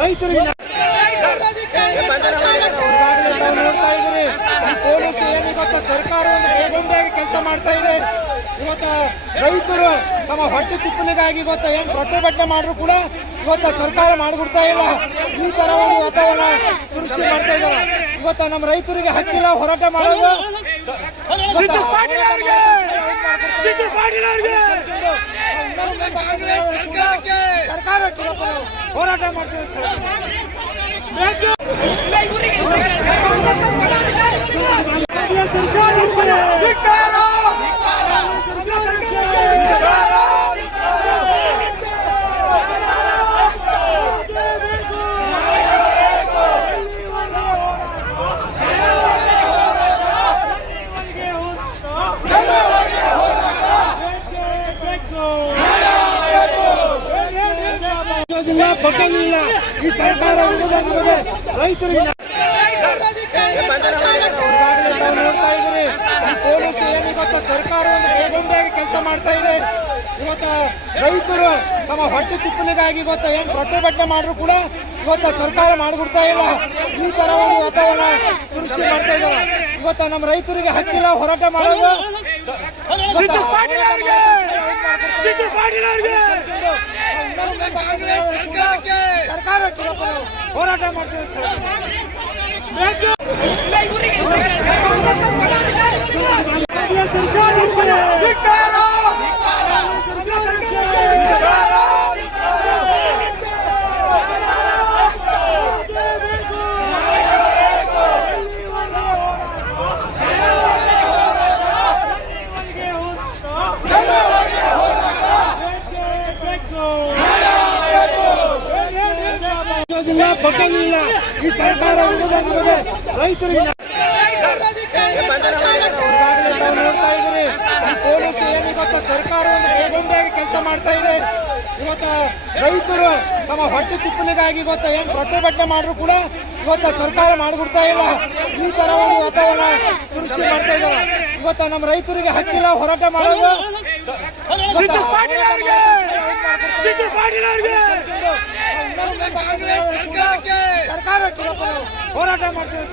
ರೈತರಿಗೆ ನೋಡ್ತಾ ಇದ್ರಿ ಪೊಲೀಸ್ ಏನು ಇವತ್ತು ಸರ್ಕಾರ ಒಂದು ಕೈಗೊಂಡಾಗಿ ಕೆಲಸ ಮಾಡ್ತಾ ಇದೆ. ಇವತ್ತು ರೈತರು ತಮ್ಮ ಹೊಟ್ಟೆ ತಿಪ್ಪಲಿಗಾಗಿ ಇವತ್ತು ಏನು ಪ್ರತಿಭಟನೆ ಮಾಡಿದ್ರು ಕೂಡ ಇವತ್ತು ಸರ್ಕಾರ ಮಾಡಿಬಿಡ್ತಾ ಇಲ್ಲ. ಈ ತರ ಒಂದು ವಾತಾವರಣ ಸೃಷ್ಟಿ ಮಾಡ್ತಾ ಇದ್ದಾರೆ. ಇವತ್ತು ನಮ್ಮ ರೈತರಿಗೆ ಹಕ್ಕಿಲ್ಲ ಹೋರಾಟ ಮಾಡೋದು. ಸರ್ಕಾರಕ್ಕೆ ಹೋರಾಟ ಮಾಡ್ತೀವಿ. ಕೊಟ್ಟಿಲ್ಲ ಈ ಸರ್ಕಾರ ರೈತರಿಗೆ ನೋಡ್ತಾ ಇದ್ರಿ ಪೊಲೀಸ್ ಏನು ಇವತ್ತು ಸರ್ಕಾರ ಒಂದು ಕೈಗೊಂಡಾಗಿ ಕೆಲಸ ಮಾಡ್ತಾ ಇದೆ. ಇವತ್ತು ರೈತರು ತಮ್ಮ ಹೊಟ್ಟೆ ತಿಪ್ಪಲಿಗಾಗಿ ಇವತ್ತು ಏನು ಪ್ರತಿಭಟನೆ ಮಾಡಿದ್ರು ಕೂಡ ಇವತ್ತು ಸರ್ಕಾರ ಮಾಡಿಬಿಡ್ತಾ ಇಲ್ಲ. ಈ ತರ ಒಂದು ವಾತಾವರಣ ಸೃಷ್ಟಿ ಮಾಡ್ತಾ ಇದ್ದಾರೆ. ಇವತ್ತು ನಮ್ಮ ರೈತರಿಗೆ ಹಕ್ಕಿಲ್ಲ ಹೋರಾಟ ಮಾಡೋದು. ಸರ್ಕಾರಕ್ಕೆ ಹೋರಾಟ ಮಾಡ್ತೀವಿ. ಕೊಟ್ಟಿಲ್ಲ ಈ ಸರ್ಕಾರ ರೈತರಿಗೆ ನೋಡ್ತಾ ಇದ್ರಿ ಪೊಲೀಸ್ ಏನು ಇವತ್ತು ಸರ್ಕಾರ ಒಂದು ಕೈಗೊಂಡಾಗಿ ಕೆಲಸ ಮಾಡ್ತಾ ಇದೆ. ಇವತ್ತು ರೈತರು ತಮ್ಮ ಹೊಟ್ಟೆ ತಿಪ್ಪಲಿಗಾಗಿ ಇವತ್ತು ಏನು ಪ್ರತಿಭಟನೆ ಮಾಡಿದ್ರು ಕೂಡ ಇವತ್ತು ಸರ್ಕಾರ ಮಾಡಿಬಿಡ್ತಾ ಇಲ್ಲ. ಈ ತರ ಒಂದು ವಾತಾವರಣ ಸೃಷ್ಟಿ ಮಾಡ್ತಾ ಇದ್ದಾರೆ. ಇವತ್ತು ನಮ್ಮ ರೈತರಿಗೆ ಹಕ್ಕಿಲ್ಲ ಹೋರಾಟ ಮಾಡೋದು. ಸರ್ಕಾರಕ್ಕೆ ಹೋರಾಟ ಮಾಡ್ತೀವಿ.